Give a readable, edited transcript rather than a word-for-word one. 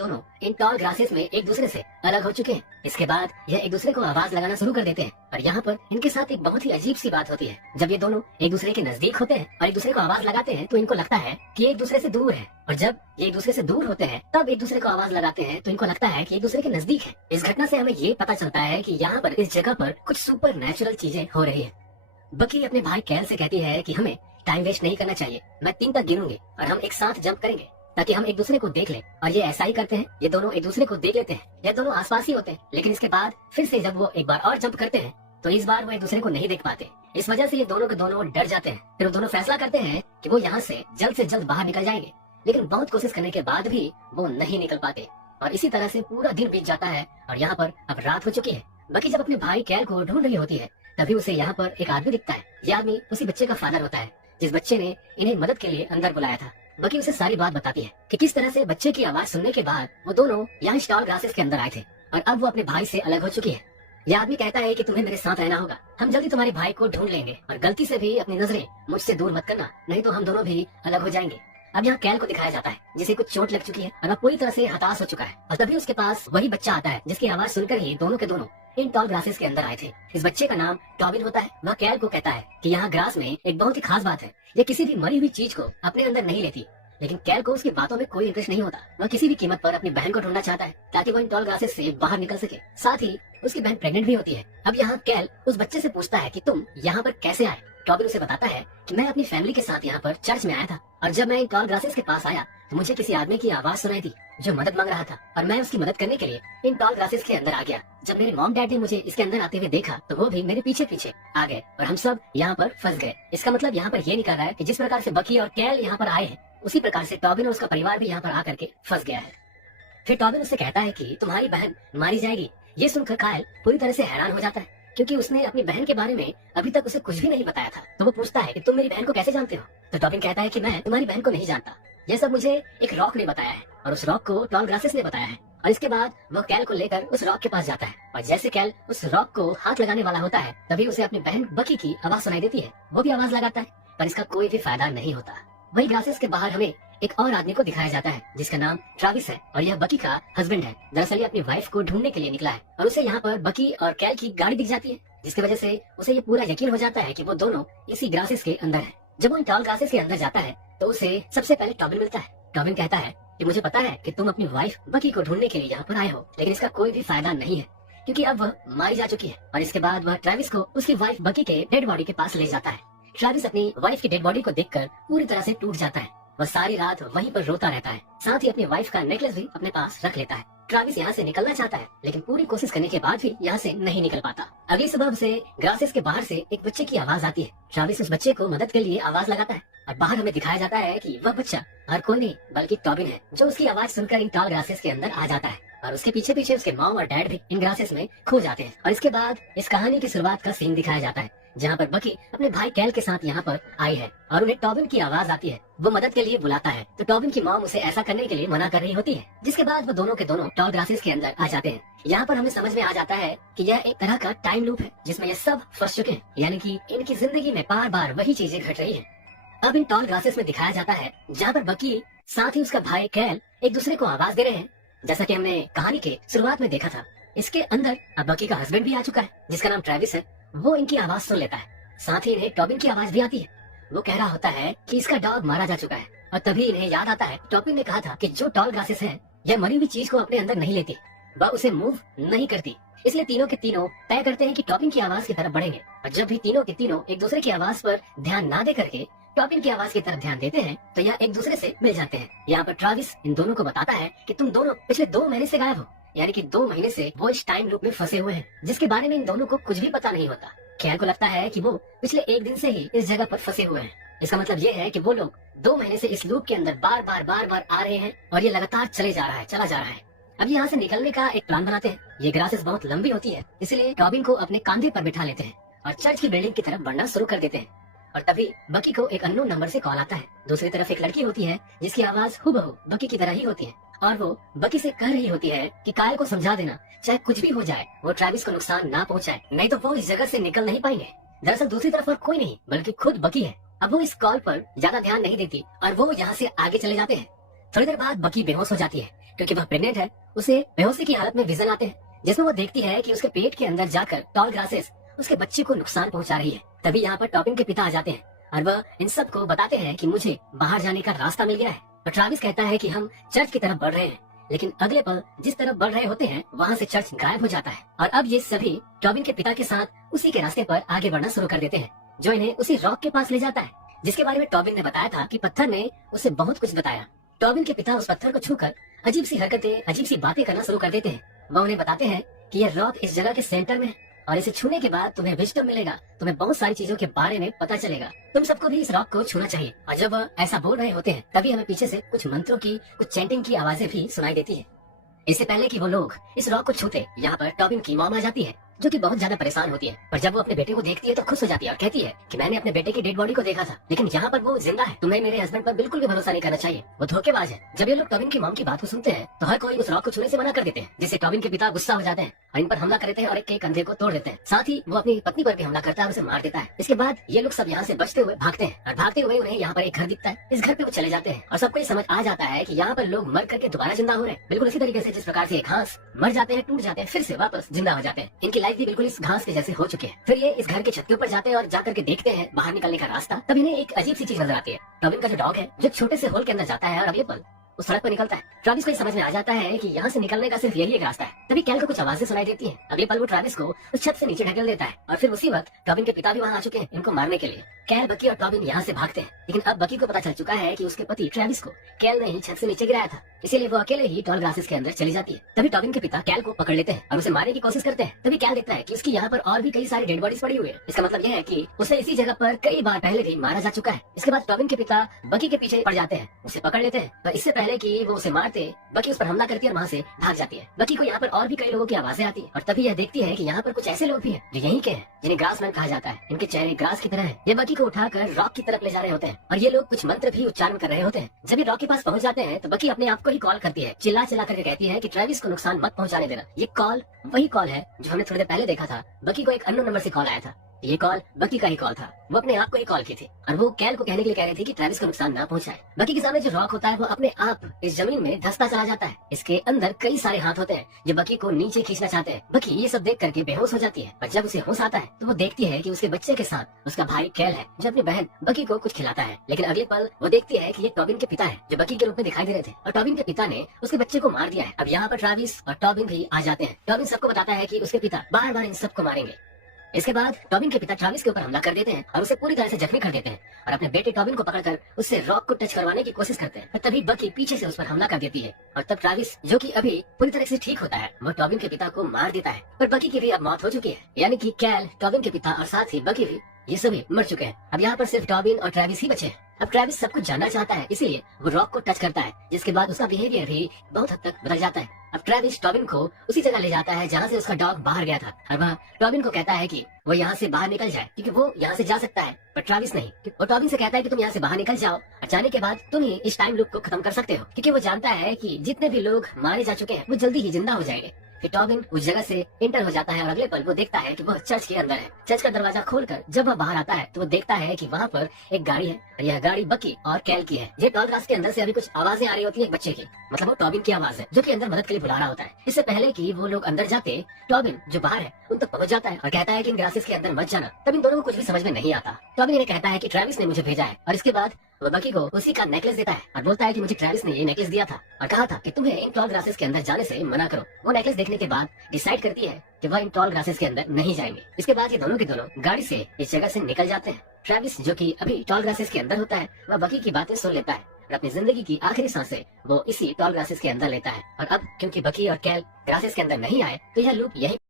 दोनों इन toll grasses में एक दूसरे से अलग हो चुके हैं। इसके बाद यह एक दूसरे को आवाज लगाना शुरू कर देते हैं और यहाँ पर इनके साथ एक बहुत ही अजीब सी बात होती है। जब ये दोनों एक दूसरे के नजदीक होते हैं और एक दूसरे को आवाज लगाते हैं तो इनको लगता है कि एक दूसरे से दूर है, और जब ये एक दूसरे से दूर होते हैं तब एक दूसरे को आवाज लगाते हैं तो इनको लगता है कि एक दूसरे के नजदीक है। इस घटना से हमें ये पता चलता है कि यहाँ पर इस जगह पर कुछ सुपर नेचुरल चीजें हो रही है। बकी अपने भाई कैल से कहती है कि हमें टाइम वेस्ट नहीं करना चाहिए, मैं 3 तक गिनूंगी और हम एक साथ जंप करेंगे ताकि हम एक दूसरे को देख लें। और ये ऐसा ही करते हैं, ये दोनों एक दूसरे को देख लेते हैं। ये दोनों आसपास ही होते हैं, लेकिन इसके बाद फिर से जब वो एक बार और जंप करते हैं तो इस बार वो एक दूसरे को नहीं देख पाते। इस वजह से ये दोनों के दोनों डर जाते हैं। फिर वो दोनों फैसला करते हैं कि वो यहाँ से जल्द बाहर निकल जाएंगे, लेकिन बहुत कोशिश करने के बाद भी वो नहीं निकल पाते और इसी तरह से पूरा दिन बीत जाता है और यहाँ पर अब रात हो चुकी है। बकी जब अपने भाई कैल को ढूंढ रही होती है तभी उसे यहाँ पर एक आदमी दिखता है। यह आदमी उसी बच्चे का फादर होता है जिस बच्चे ने इन्हें मदद के लिए अंदर बुलाया था। बकी उसे सारी बात बताती है कि किस तरह से बच्चे की आवाज सुनने के बाद वो दोनों यहाँ टॉल ग्रासेस के अंदर आए थे और अब वो अपने भाई से अलग हो चुकी है। यह आदमी कहता है कि तुम्हें मेरे साथ रहना होगा, हम जल्दी तुम्हारे भाई को ढूंढ लेंगे और गलती से भी अपनी नजरें मुझसे दूर मत करना, नहीं तो हम दोनों भी अलग हो जाएंगे। अब यहाँ कैल को दिखाया जाता है जिसे कुछ चोट लग चुकी है और वह पूरी तरह से हताश हो चुका है और तभी उसके पास वही बच्चा आता है जिसकी आवाज सुनकर ही दोनों के दोनों इन टॉल ग्रासेस के अंदर आए थे। इस बच्चे का नाम टॉबिन होता है। वह कैल को कहता है कि यहाँ ग्रास में एक बहुत ही खास बात है, ये किसी भी मरी हुई चीज को अपने अंदर नहीं लेती। लेकिन कैल को उसकी बातों में कोई इंटरेस्ट नहीं होता। वह किसी भी कीमत पर अपनी बहन को ढूंढना चाहता है ताकि वह इन टॉल ग्रासेस से बाहर निकल सके। साथ ही उसकी बहन प्रेग्नेंट भी होती है। अब यहाँ कैल उस बच्चे से पूछता है कि तुम यहाँ पर कैसे आए। टॉबिन उसे बताता है कि मैं अपनी फैमिली के साथ यहाँ पर चर्च में आया था और जब मैं इन टॉल ग्रासेस के पास आया तो मुझे किसी आदमी की आवाज सुनाई दी जो मदद मांग रहा था और मैं उसकी मदद करने के लिए इन टॉल ग्रासेस के अंदर आ गया। जब मेरे मॉम डैड ने मुझे इसके अंदर आते हुए देखा तो वो भी मेरे पीछे पीछे आ गए और हम सब यहाँ पर फंस गए। इसका मतलब यहाँ पर ये निकल रहा है कि जिस प्रकार से बकी और कैल यहाँ पर आए हैं उसी प्रकार से टॉबिन और उसका परिवार भी यहाँ पर आकर के फंस गया है। फिर टॉबिन उससे कहता है कि तुम्हारी बहन मारी जाएगी। ये सुनकर कायल पूरी तरह से हैरान हो जाता है क्योंकि उसने अपनी बहन के बारे में अभी तक उसे कुछ भी नहीं बताया था। तो वो पूछता है कि तुम मेरी बहन को कैसे जानते हो। तो टॉबिन कहता है कि मैं तुम्हारी बहन को नहीं जानता, यह सब मुझे एक रॉक ने बताया है और उस रॉक को टॉल ग्रासेस ने बताया है। और इसके बाद वो कैल को लेकर उस रॉक के पास जाता है और जैसे कैल उस रॉक को हाथ लगाने वाला होता है तभी उसे अपनी बहन बकी की आवाज सुनाई देती है। वो भी आवाज लगाता है पर इसका कोई भी फायदा नहीं होता। वही ग्रासेस के बाहर हमें एक और आदमी को दिखाया जाता है जिसका नाम ट्रेविस है और यह बकी का हस्बैंड है। दरअसल ये अपनी वाइफ को ढूंढने के लिए निकला है और उसे यहाँ पर बकी और कैल की गाड़ी दिख जाती है जिसकी वजह से उसे ये पूरा यकीन हो जाता है कि वो दोनों इसी ग्रासेस के अंदर है। जब वो इन टॉल ग्रासेस के अंदर जाता है तो उसे सबसे पहले टॉबिन मिलता है। टॉबिन कहता है कि मुझे पता है कि तुम अपनी वाइफ बकी को ढूंढने के लिए यहाँ पर आए हो, लेकिन इसका कोई भी फायदा नहीं है क्योंकि अब वह मारी जा चुकी है। और इसके बाद वह ट्रेविस को उसकी वाइफ बकी के डेड बॉडी के पास ले जाता है। ट्रेविस अपनी वाइफ की डेड बॉडी को देखकर पूरी तरह से टूट जाता है। वह सारी रात वहीं पर रोता रहता है, साथ ही अपनी वाइफ का नेकलेस भी अपने पास रख लेता है। ट्रेविस यहाँ से निकलना चाहता है लेकिन पूरी कोशिश करने के बाद भी यहाँ से नहीं निकल पाता। अगली सुबह उसे ग्रासेस के बाहर से एक बच्चे की आवाज आती है। ट्रेविस उस बच्चे को मदद के लिए आवाज लगाता है और बाहर हमें दिखाया जाता है कि वह बच्चा और कोई नहीं बल्कि टॉबिन है जो उसकी आवाज सुनकर इन टॉल ग्रासेस के अंदर आ जाता है और उसके पीछे पीछे उसके मॉम और डैड भी इन ग्रासेस में खो जाते हैं। और इसके बाद इस कहानी की शुरुआत का सीन दिखाया जाता है जहाँ पर बकी अपने भाई कैल के साथ यहाँ पर आई है और उन्हें टॉबिन की आवाज आती है। वो मदद के लिए बुलाता है तो टॉबिन की मॉम उसे ऐसा करने के लिए मना कर रही होती है, जिसके बाद वो दोनों के दोनों टॉल ग्रासेस के अंदर आ जाते हैं। यहाँ पर हमें समझ में आ जाता है कि यह एक तरह का टाइम लूप है जिसमें ये सब फंस चुके हैं, यानी कि इनकी जिंदगी में बार बार वही चीजें घट रही है। अब इन टॉल ग्रासेस में दिखाया जाता है जहाँ पर बकी साथ ही उसका भाई कैल एक दूसरे को आवाज दे रहे हैं जैसा कि हमने कहानी के शुरुआत में देखा था। इसके अंदर अब बकी का हस्बैंड भी आ चुका है जिसका नाम ट्रेविस है। वो इनकी आवाज सुन लेता है, साथ ही इन्हें टॉबिन की आवाज भी आती है। वो कह रहा होता है कि इसका डॉग मारा जा चुका है और तभी इन्हें याद आता है टॉबिन ने कहा था कि जो टॉल ग्रासेस है यह मरी हुई चीज को अपने अंदर नहीं लेती, वह उसे मूव नहीं करती। इसलिए तीनों के तीनों तय करते हैं कि टॉबिन की आवाज की तरफ बढ़ेंगे और जब भी तीनों के तीनों एक दूसरे की आवाज पर ध्यान ना दे करके टॉबिन की आवाज की तरफ ध्यान देते हैं तो यह एक दूसरे से मिल जाते हैं। यहाँ पर ट्रेविस इन दोनों को बताता है कि तुम दोनों पिछले 2 महीने से गायब हो, यानी कि 2 महीने से वो इस टाइम लूप में फंसे हुए हैं जिसके बारे में इन दोनों को कुछ भी पता नहीं होता। कैल को लगता है कि वो पिछले 1 दिन से ही इस जगह पर फंसे हुए हैं। इसका मतलब ये है कि वो लोग 2 महीने से इस लूप के अंदर बार बार आ रहे हैं और ये लगातार चला जा रहा है। अब यहाँ से निकलने का एक प्लान बनाते हैं। ये ग्रासेस बहुत लंबी होती है इसलिए टॉबिन को अपने कंधे पर बिठा लेते हैं और चर्च की बिल्डिंग की तरफ बढ़ना शुरू कर देते हैं। और तभी बकी को एक अननोन नंबर से कॉल आता है। दूसरी तरफ एक लड़की होती है जिसकी आवाज हुबहू बकी की तरह ही होती है और वो बकी से कह रही होती है कि कायल को समझा देना, चाहे कुछ भी हो जाए वो ट्रेविस को नुकसान ना पहुंचाए, नहीं तो वो इस जगह से निकल नहीं पाएंगे। दरअसल दूसरी तरफ और कोई नहीं बल्कि खुद बकी है। अब वो इस कॉल पर ज्यादा ध्यान नहीं देती और वो यहाँ से आगे चले जाते हैं। थोड़ी देर बाद बकी बेहोश हो जाती है। क्योंकि वह प्रेग्नेंट है, उसे बेहोशी की हालत में विजन आते हैं, जिसमें वो देखती है कि उसके पेट के अंदर जाकर टॉल ग्रासेस उसके बच्चे को नुकसान पहुंचा रही है। तभी यहाँ पर टॉबिन के पिता आ जाते हैं और वह इन सब को बताते हैं कि मुझे बाहर जाने का रास्ता मिल गया है। और ट्रैविस कहता है कि हम चर्च की तरफ बढ़ रहे हैं, लेकिन अगले पल जिस तरफ बढ़ रहे होते हैं वहाँ से चर्च गायब हो जाता है और अब ये सभी टॉबिन के पिता के साथ उसी के रास्ते पर आगे बढ़ना शुरू कर देते हैं, जो इन्हें उसी रॉक के पास ले जाता है जिसके बारे में टॉबिन ने बताया था कि पत्थर ने उसे बहुत कुछ बताया। टॉबिन के पिता उस पत्थर को छूकर अजीब सी हरकतें, अजीब सी बातें करना शुरू कर देते हैं। वह उन्हें बताते हैं कि यह रॉक इस जगह के सेंटर में है और इसे छूने के बाद तुम्हें विजडम मिलेगा, तुम्हें बहुत सारी चीजों के बारे में पता चलेगा, तुम सबको भी इस रॉक को छूना चाहिए। और जब वह ऐसा बोल रहे होते हैं तभी हमें पीछे से कुछ मंत्रों की, कुछ चैंटिंग की आवाजें भी सुनाई देती है। इससे पहले कि वो लोग इस रॉक को छूते, यहाँ पर टॉबिन की मॉम आ जाती है जो कि बहुत ज्यादा परेशान होती है। पर जब वो अपने बेटे को देखती है तो खुश हो जाती है और कहती है कि मैंने अपने बेटे की डेड बॉडी को देखा था, लेकिन यहाँ पर वो जिंदा है, तुम्हें मेरे हस्बैंड पर बिल्कुल भी भरोसा नहीं करना चाहिए, वो धोखेबाज है। जब ये लोग टॉबिन की मॉम की बात को सुनते हैं तो हर कोई उस रॉक को छूने से मना कर देते हैं, जिससे टॉबिन के पिता गुस्सा हो जाते हैं और इन पर हमला करते हैं और एक के कंधे को तोड़ देते हैं। साथ ही वो अपनी पत्नी पर भी हमला करता है और उसे मार देता है। इसके बाद ये लोग सब यहाँ से बचते हुए भागते हैं और भागते हुए उन्हें यहाँ पर एक घर दिखता है। इस घर पे वो चले जाते हैं और सबको ये समझ आ जाता है कि यहाँ पर लोग मर करके दोबारा जिंदा हो रहे हैं, बिल्कुल इसी तरीके से जिस प्रकार से एक घास मर जाते हैं, टूट जाते हैं, फिर से वापस जिंदा हो जाते हैं। इनकी लाइफ भी बिल्कुल इस घास के जैसे हो चुके हैं। फिर ये इस घर के छत के ऊपर जाते हैं और जाकर के देखते हैं बाहर निकलने का रास्ता। तब इन्हें एक अजीब सी चीज नजर आती है। टॉबिन का जो डॉग है जो छोटे से होल के अंदर जाता है और अगले पल उस सड़क पर निकलता है। ट्रैविस को समझ में आ जाता है कि यहाँ से निकलने का सिर्फ यही एक रास्ता है। तभी कैल को कुछ आवाजें सुनाई देती हैं। अगले पल वो ट्रैविस को उस छत से नीचे ढकेल देता है और फिर उसी वक्त टॉबिन के पिता भी वहाँ आ चुके हैं इनको मारने के लिए। कैल, बकी और टॉबिन यहाँ से भागते हैं, लेकिन अब बकी को पता चल चुका है कि उसके पति ट्रैविस को कैल ने ही छत से नीचे गिराया था, इसीलिए वो अकेले ही टॉल ग्रासेस के अंदर चली जाती है। तभी टॉबिन के पिता कैल को पकड़ लेते हैं और उसे मारने की कोशिश करते हैं। तभी कैल देखता है कि उसकी यहाँ पर और भी कई सारी डेड बॉडीज पड़ी हुई है। इसका मतलब यह है कि उसे इसी जगह पर कई बार पहले भी मारा जा चुका है। इसके बाद टॉबिन के पिता बकी के पीछे पड़ जाते हैं, उसे पकड़ लेते हैं, पर इससे पहले कि वो उसे मारते बकी उस पर हमला करती है और वहाँ से भाग जाती है। बकी को यहाँ पर और भी कई लोगों की आवाजें आती है और तभी यह देखती है कि यहाँ पर कुछ ऐसे लोग भी हैं जो यहीं के हैं, जिन्हें ग्रासमैन कहा जाता है। इनके चेहरे ग्रास की तरह है। ये बकी को उठाकर रॉक की तरफ ले जा रहे होते हैं और ये लोग कुछ मंत्र भी उच्चारण कर रहे होते हैं। जब ये रॉक के पास पहुंच जाते हैं तो बकी अपने आप को ही कॉल करती है, चिल्ला चिल्ला करके कहती है कि ट्रैविस को नुकसान मत पहुंचाने देना। ये कॉल वही कॉल है जो हमने थोड़ी देर पहले देखा था। बकी को एक अननोन नंबर से कॉल आया था, ये कॉल बकी का ही कॉल था। वो अपने आप को ही कॉल की थी और वो कैल को कहने के लिए कह रही थी कि ट्रैविस को नुकसान ना पहुंचाए। बकी के सामने जो रॉक होता है वो अपने आप इस जमीन में धंसता चला जाता है। इसके अंदर कई सारे हाथ होते हैं जो बकी को नीचे खींचना चाहते हैं। बकी ये सब देख करके बेहोश हो जाती है और जब उसे होश आता है तो वो देखती है कि उसके बच्चे के साथ उसका भाई कैल है जो अपनी बहन बकी को कुछ खिलाता है। लेकिन अगले पल वो देखती है कि ये टॉबिन के पिता है जो बकी के रूप में दिखाई दे रहे थे और टॉबिन के पिता ने उसके बच्चे को मार दिया है। अब यहाँ पर ट्रैविस और टॉबिन भी आ जाते हैं। टॉबिन सबको बताता है कि उसके पिता बार बार इन सबको मारेंगे। इसके बाद टॉबिन के पिता ट्रैविस के ऊपर हमला कर देते हैं और उसे पूरी तरह से जख्मी कर देते हैं और अपने बेटे टॉबिन को पकड़कर उससे रॉक को टच करवाने की कोशिश करते हैं। और तभी बकी पीछे से उस पर हमला कर देती है और तब ट्रैविस जो कि अभी पूरी तरह से ठीक होता है वो टॉबिन के पिता को मार देता है। पर बकी की भी अब मौत हो चुकी है, यानी कि कैल, टॉबिन के पिता और साथ ही बकी भी ये सभी मर चुके हैं। अब यहाँ पर सिर्फ टॉबिन और ट्रैविस ही बचे हैं। अब ट्रैविस सब कुछ जानना चाहता है, इसीलिए वो रॉक को टच करता है, जिसके बाद उसका बिहेवियर भी बहुत हद तक बदल जाता है। अब ट्रैविस टॉबिन को उसी जगह ले जाता है जहाँ से उसका डॉग बाहर गया था और वह टॉबिन को कहता है कि वो यहाँ से बाहर निकल जाए क्योंकि वो यहाँ से जा सकता है, पर ट्रैविस नहीं। वो टॉबिन से कहता है कि तुम यहाँ से बाहर निकल जाओ और जाने के बाद तुम ही इस टाइम लूप को खत्म कर सकते हो, क्योंकि वो जानता है कि जितने भी लोग मारे जा चुके हैं वो जल्दी ही जिंदा हो जाएंगे। फिर टॉबिन उस जगह से इंटर हो जाता है और अगले पल वो देखता है कि वह चर्च के अंदर है। चर्च का दरवाजा खोलकर जब वह बाहर आता है तो वो देखता है कि वहाँ पर एक गाड़ी है और यह गाड़ी बकी और कैल की है। ये टॉल ग्रास के अंदर से अभी कुछ आवाजें आ रही होती है एक बच्चे की, मतलब वो टॉबिन की आवाज है जो कि अंदर मदद के लिए बुला रहा होता है। इससे पहले कि वो लोग अंदर जाते, टॉबिन जो बाहर है उन तक पहुंच जाता है और कहता है कि इन ग्रासेस के अंदर मत जाना। तब इन दोनों को कुछ भी समझ में नहीं आता। टॉबिन इन्हें कहता है कि ट्रैविस ने मुझे भेजा है और इसके बाद वो बकी को उसी का नेकलेस देता है और बोलता है कि मुझे ट्रैविस ने ये नेकलेस दिया था और कहा था कि तुम्हें इन टॉल ग्रासेस के अंदर जाने से मना करो। वो नेकलेस देखने के बाद डिसाइड करती है कि वह इन टॉल ग्रासेस के अंदर नहीं जाएंगे। इसके बाद ये दोनों के दोनों गाड़ी से इस जगह से निकल जाते हैं। ट्रैविस जो कि अभी टॉल ग्रासेस के अंदर होता है वह बकी की बातें सुन लेता है और अपनी जिंदगी की आखिरी सांसें वो इसी टॉल ग्रासेस के अंदर लेता है। और अब क्योंकि बकी और कैल ग्रासेस के अंदर नहीं आए तो यह लूप यही